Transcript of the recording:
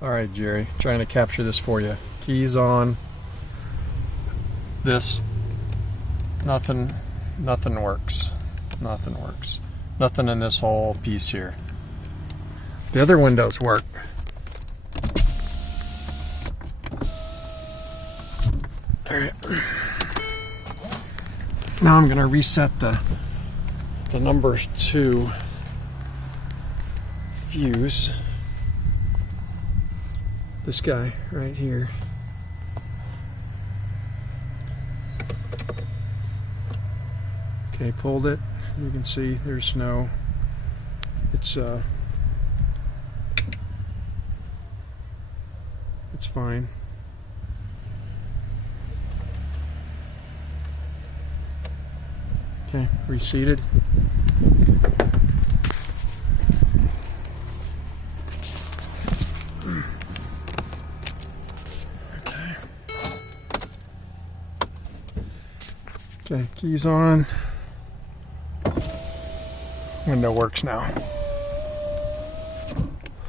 All right, Jerry, trying to capture this for you. Keys on. This. Nothing works. Nothing works. Nothing in this whole piece here. The other windows work. All right. Now I'm going to reset the number 2 fuse. This guy right here. Okay, pulled it. You can see there's no, it's fine. Okay, reseated. Okay, keys on. Window works now.